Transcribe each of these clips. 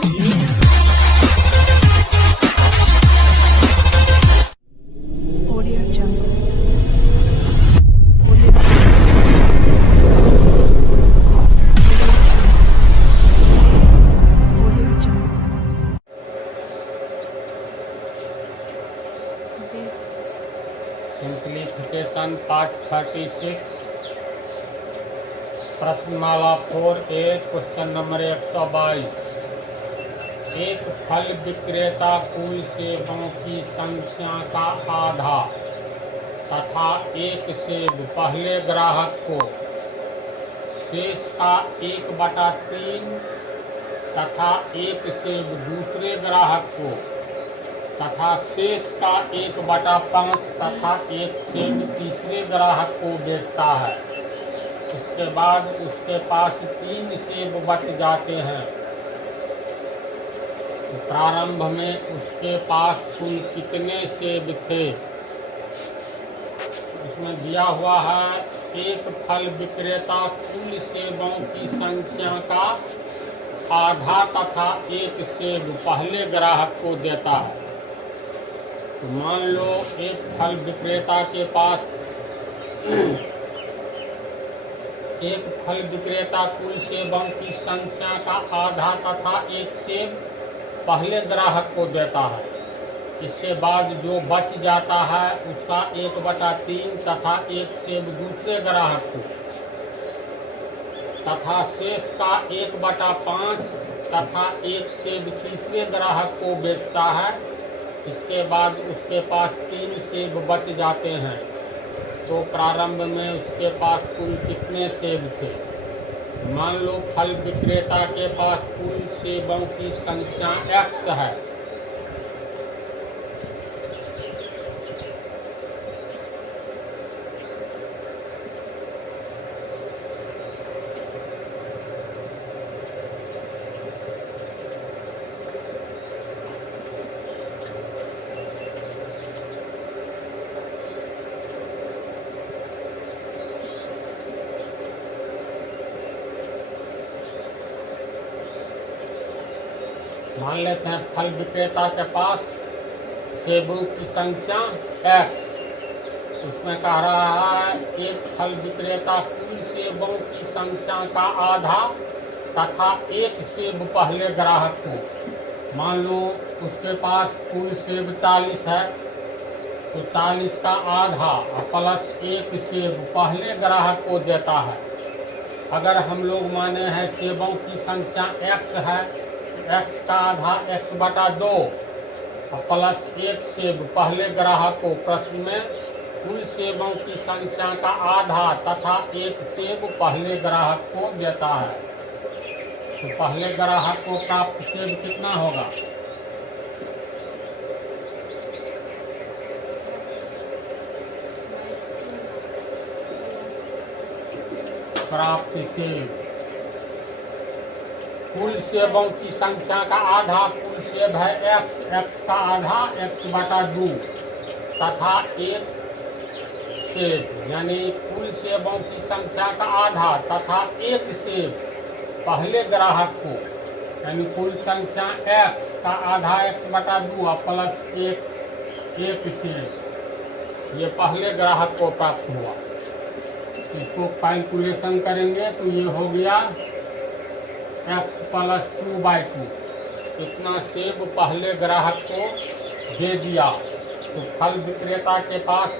Audio Jungle. Audio Jungle. Simplification part 36 प्रश्नमाला 4A question number 122। एक फल विक्रेता कुल सेबों की संख्या का आधा तथा एक सेब पहले ग्राहक को शेष का 1/3 तथा एक सेब दूसरे ग्राहक को तथा शेष का 1/5 तथा एक सेब तीसरे ग्राहक को बेचता है। इसके बाद उसके पास 3 सेब बच जाते हैं। प्रारंभ में उसके पास कुल कितने सेब थे? इसमें दिया हुआ है एक फल विक्रेता कुल सेबों की संख्या का आधा तथा एक सेब पहले ग्राहक को देता है। तो मान लो एक फल विक्रेता के पास एक फल विक्रेता कुल सेबों की संख्या का आधा तथा एक सेब पहले ग्राहक को देता है। इसके बाद जो बच जाता है उसका 1/3 तथा एक सेब दूसरे ग्राहक को तथा शेष का 1/5 तथा एक सेब तीसरे ग्राहक को बेचता है। इसके बाद उसके पास 3 सेब बच जाते हैं। तो प्रारंभ में उसके पास कुल कितने सेब थे? मान लो फल विक्रेता के पास कुल सेबों की संख्या x है। मान लेते हैं फल विक्रेता के पास सेबों की संख्या x। उसमें कह रहा है एक फल विक्रेता कुल सेबों की संख्या का आधा तथा एक सेब पहले ग्राहक को। मान लो उसके पास कुल सेब 40 है तो 40 का आधा प्लस एक सेब पहले ग्राहक को देता है। अगर हम लोग माने हैं सेबों की संख्या x है, x का आधा x/2 प्लस एक सेब पहले ग्राहक को। प्रश्न में कुल सेबों की संख्या का आधा तथा एक सेब पहले ग्राहक को देता है। तो पहले ग्राहक को प्राप्त सेब कितना होगा? प्राप्त सेब कुल सेबों की संख्या का आधा, कुल सेब है x का आधा x/2 तथा एक सेब, यानी कुल सेबों की संख्या का आधा तथा एक सेब पहले ग्राहक को, यानी कुल संख्या x का आधा x/2 प्लस एक सेब ये पहले ग्राहक को प्राप्त हुआ। इसको कैलकुलेशन करेंगे तो ये हो गया x + 2/2। इतना सेब पहले ग्राहक को दे दिया। तो फल विक्रेता के पास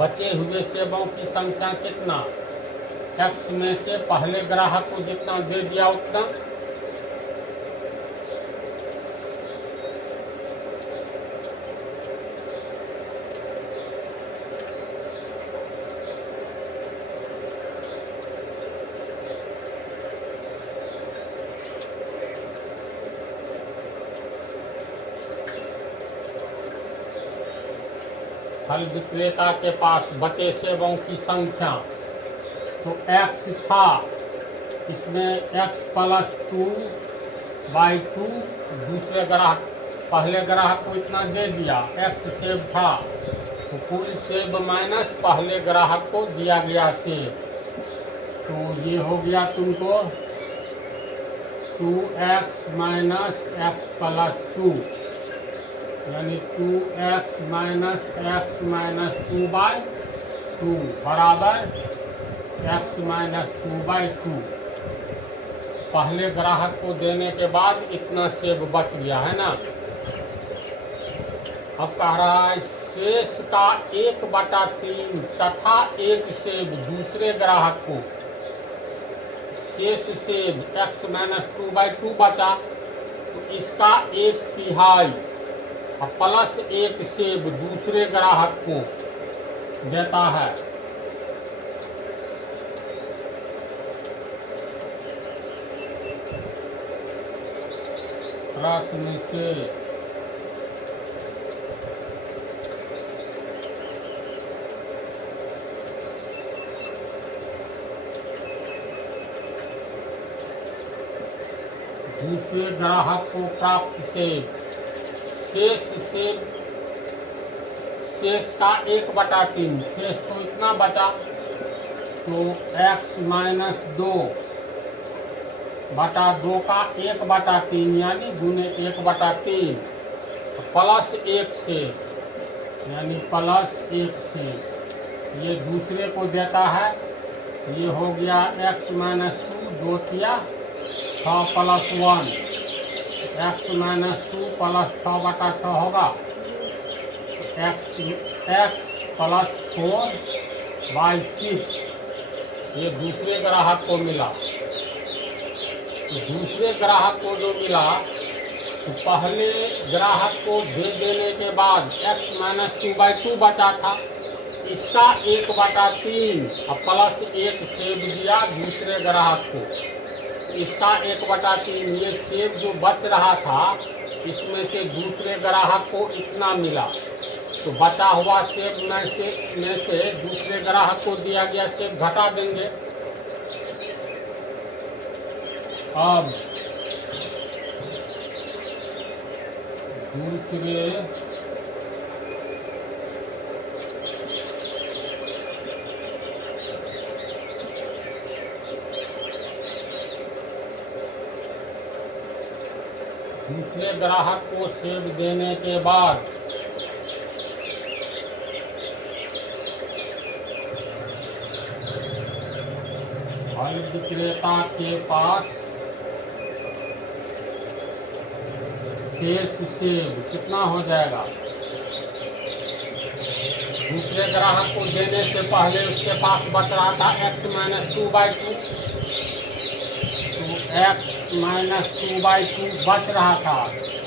बचे हुए सेबों की संख्या कितना? x में से पहले ग्राहक को जितना दे दिया उतना फल विक्रेता के पास बचे सेबों की संख्या तो x था, इसमें x + 2/2 दूसरे ग्राहक पहले ग्राहक को इतना दे दिया। x सेब था तो कुल सेब माइनस पहले ग्राहक को दिया गया सेब, तो ये हो गया तुमको 2x माइनस एक्स प्लस 2, यानी 2x माइनस एक्स माइनस 2/2 बराबर x माइनस 2/2। पहले ग्राहक को देने के बाद इतना सेब बच गया है ना। अब कह रहा है शेष का 1/3 तथा एक सेब दूसरे ग्राहक को, शेष सेब x माइनस 2/2 बचा तो इसका 1/3 और प्लस एक सेब दूसरे ग्राहक को देता है। प्रश्न से दूसरे ग्राहक को प्राप्त सेब, शेष का 1/3, शेष तो इतना बचा तो x माइनस 2/2 का 1/3 यानी गुने 1/3 प्लस एक सेब यानी प्लस एक सेब ये दूसरे को देता है। ये हो गया x minus 2 2 6 plus 1, x minus 2 plus 6/6 होगा, x प्लस 4/6 ये दूसरे ग्राहक को मिला। तो दूसरे ग्राहक को जो मिला तो पहले ग्राहक को दे देने के बाद x माइनस 2/2 बचा था, इसका 1/3 और प्लस एक सेब दिया दूसरे ग्राहक को, इसका 1/3 ये सेब जो बच रहा था इसमें से दूसरे ग्राहक को इतना मिला। तो बचा हुआ सेब में से दूसरे ग्राहक को दिया गया सेब घटा देंगे। अब दूसरे ग्राहक को सेब देने के बाद फल विक्रेता के पास शेष सेब कितना हो जाएगा। दूसरे ग्राहक को देने से पहले उसके पास बच रहा था x माइनस 2/2, तो x माइनस 2/2 बच रहा था,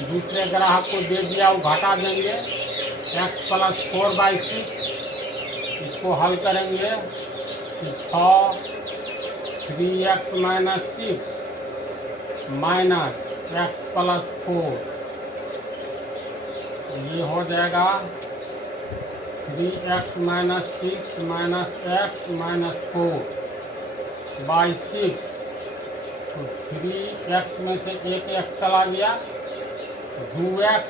दूसरे ग्राहक को दे दिया, वो घटा देंगे x प्लस 4/6। इसको हल करेंगे 6 3x minus 6 minus x plus 4, ये हो जाएगा 3x minus 6 minus x minus 4/6। तो 3x में से एक x चला गया, 2x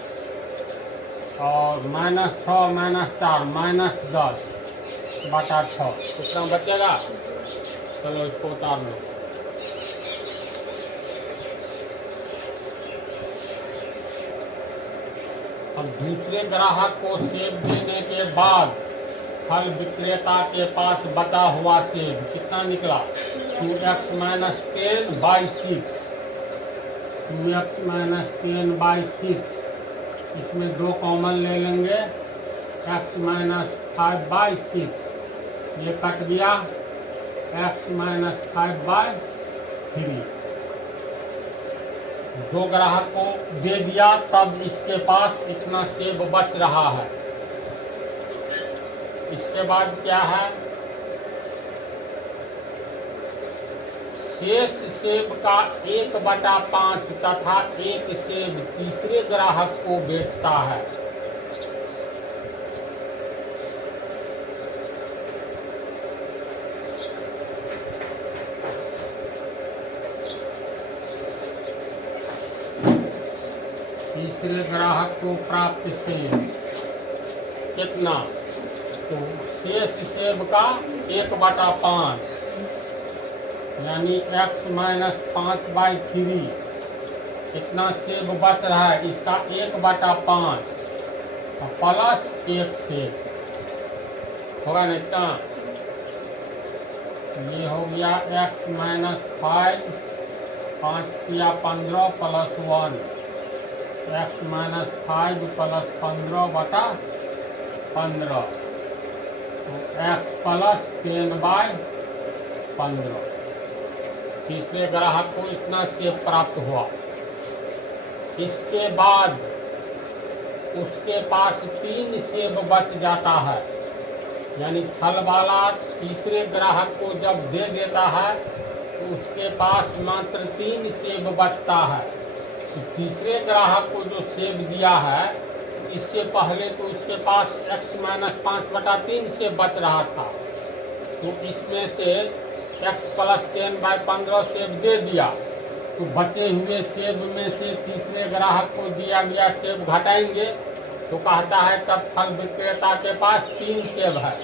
और माइनस 6 माइनस 4 माइनस 10/6 कितना बचेगा। चलो इसको उतार लो। अब दूसरे ग्राहक को सेब देने के बाद फल विक्रेता के पास बचा हुआ सेब कितना निकला, 2x माइनस 10/6, 2x माइनस 10/6। इसमें 2 कॉमन ले लेंगे, x माइनस 5/6 ये कट गया, x माइनस 5/3। दो ग्राहक को दे दिया तब इसके पास इतना सेब बच रहा है। इसके बाद क्या है, शेष सेब का 1/5 तथा एक सेब तीसरे ग्राहक को बेचता है। तीसरे ग्राहक को प्राप्त सेब कितना, तो शेष सेब का 1/5 यानी x माइनस 5/3 इतना सेब बच रहा है, इसका 1/5 और प्लस 1 सेब होगा ना इतना। ये हो गया x माइनस 5, 5 किया 15 प्लस 1, x माइनस 5 प्लस 15/15, तो x प्लस 10/15। तीसरे ग्राहक को इतना सेब प्राप्त हुआ। इसके बाद उसके पास 3 सेब बच जाता है, यानी फल वाला तीसरे ग्राहक को जब दे देता है तो उसके पास मात्र 3 सेब बचता है। तो तीसरे ग्राहक को जो सेब दिया है, इससे पहले तो उसके पास x माइनस 5/3 सेब बच रहा था, तो इसमें से x प्लस 10/15 सेब दे दिया, तो बचे हुए सेब में से तीसरे ग्राहक को दिया गया सेब घटाएंगे, तो कहता है तब फल विक्रेता के पास 3 सेब है।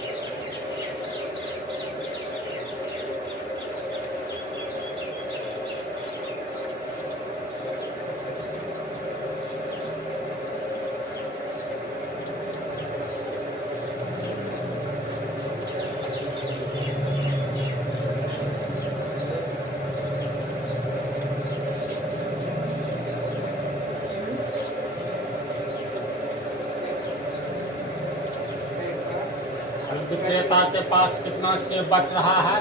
विक्रेता के पास कितना सेब बच रहा है,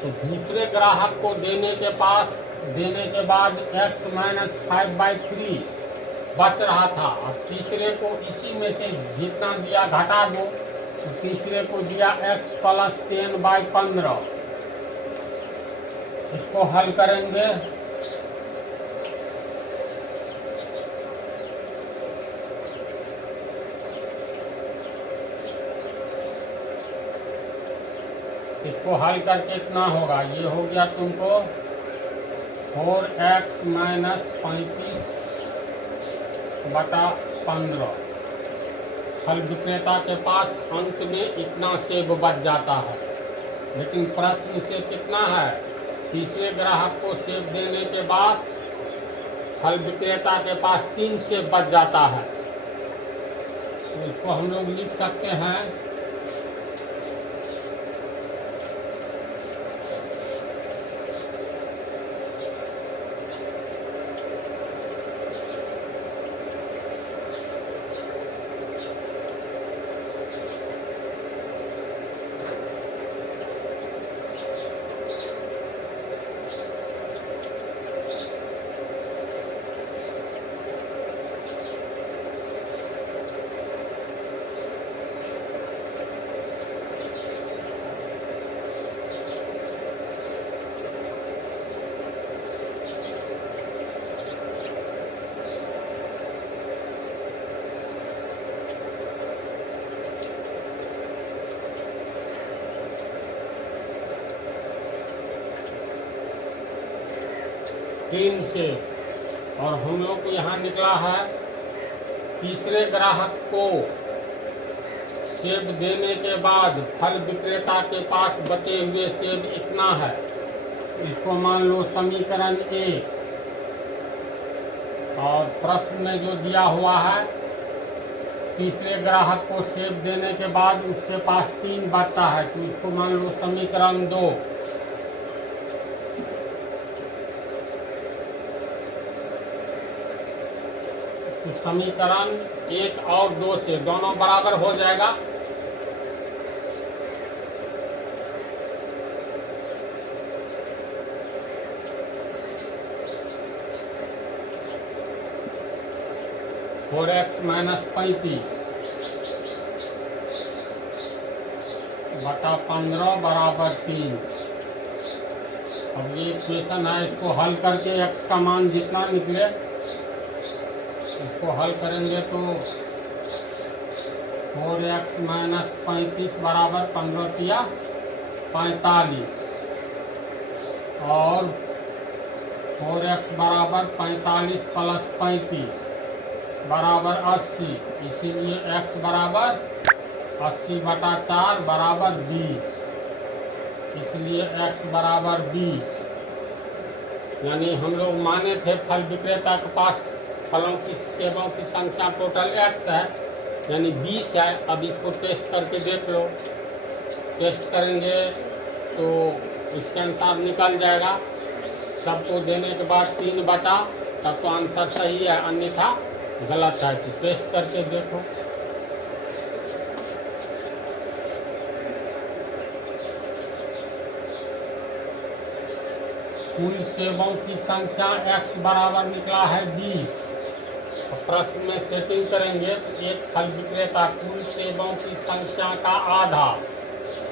तो दूसरे ग्राहक को देने के बाद x माइनस 5/3 बच रहा था, और तीसरे को इसी में से जितना दिया घटा दो, तो तीसरे को दिया x प्लस 10/15। इसको हल करेंगे, इसको हल करके इतना होगा, ये हो गया तुमको 4x माइनस 35/15। फल विक्रेता के पास अंत में इतना सेब बच जाता है, लेकिन प्रश्न से कितना है, तीसरे ग्राहक को सेब देने के बाद फल विक्रेता के पास 3 सेब बच जाता है। तो इसको हम लोग लिख सकते हैं तीन सेब, और हम लोग को यहाँ निकला है तीसरे ग्राहक को सेब देने के बाद फल विक्रेता के पास बचे हुए सेब इतना है। इसको मान लो समीकरण 1, और प्रश्न में जो दिया हुआ है तीसरे ग्राहक को सेब देने के बाद उसके पास 3 बचता है, तो इसको मान लो समीकरण 2। तो समीकरण 1 और 2 से दोनों बराबर हो जाएगा। और x माइनस 35/15 बराबर 3। अब ये इक्वेशन है, इसको हल करके x का मान जितना निकले इसको हल करेंगे तो 4x माइनस 35 बराबर 15 किया 45, और 4x बराबर 45 प्लस 35 बराबर 80, इसीलिए x बराबर 80/4 बराबर 20, इसलिए x बराबर 20। यानी हम लोग माने थे फल विक्रेता के पास फलों की सेबों की संख्या टोटल x है, यानी 20 है। अब इसको टेस्ट करके देख लो। टेस्ट करेंगे तो इसके अनुसार निकल जाएगा। सबको देने के बाद 3 बचा, तब तो आंसर सही है, अन्यथा गलत है। तो टेस्ट करके देखो। कुल सेबों की संख्या x बराबर निकला है 20। प्रश्न में सेटिंग करेंगे तो एक फल विक्रेता कुल सेबों की संख्या का आधा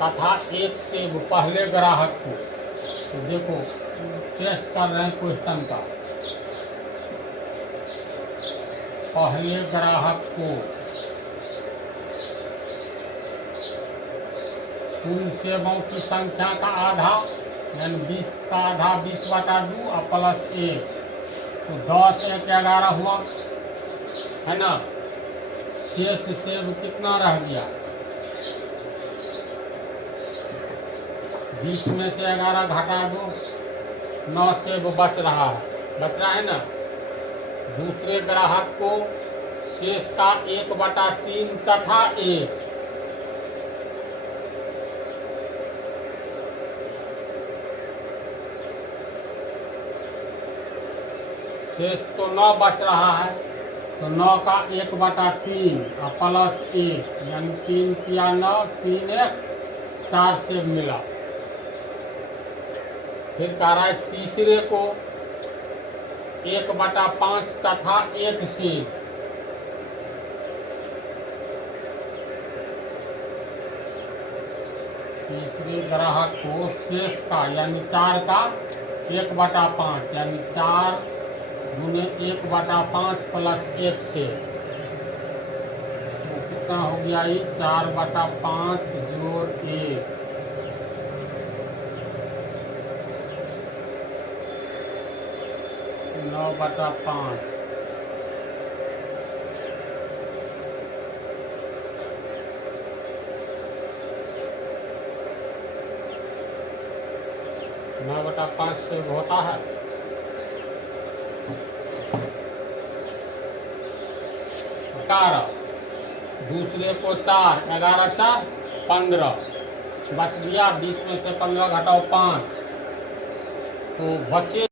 तथा एक सेब पहले ग्राहक को, तो देखो टेस्ट कर रहे हैं क्वेश्चन का, पहले ग्राहक को कुल सेबों की संख्या का आधा, यानी 20 का आधा 20/2 और प्लस 1, तो 10 1 11 हुआ, है ना। शेष सेब कितना रह गया? 20 में से 11 घटा दो, 9 सेब बच रहा है ना। दूसरे ग्राहक को शेष का 1/3 तथा 1, शेष तो 9 बच रहा है, तो 9 का 1/3 और प्लस 1, यानी 3 किया 9, 3 1 4 सेब मिला। फिर कह रहा है तीसरे को 1/5 तथा 1 सेब, तीसरे ग्राहक को शेष का यानी 4 का 1/5, यानी 4 गुने 1/5 प्लस 1 से, तो कितना हो गया? ये 4/5 जोड़ 1, 9/5। नौ बटा 5 से होता है 18, दूसरे को 4, 11 4 15 बच गया। 20 में से 15 घटाओ 5, तो बचे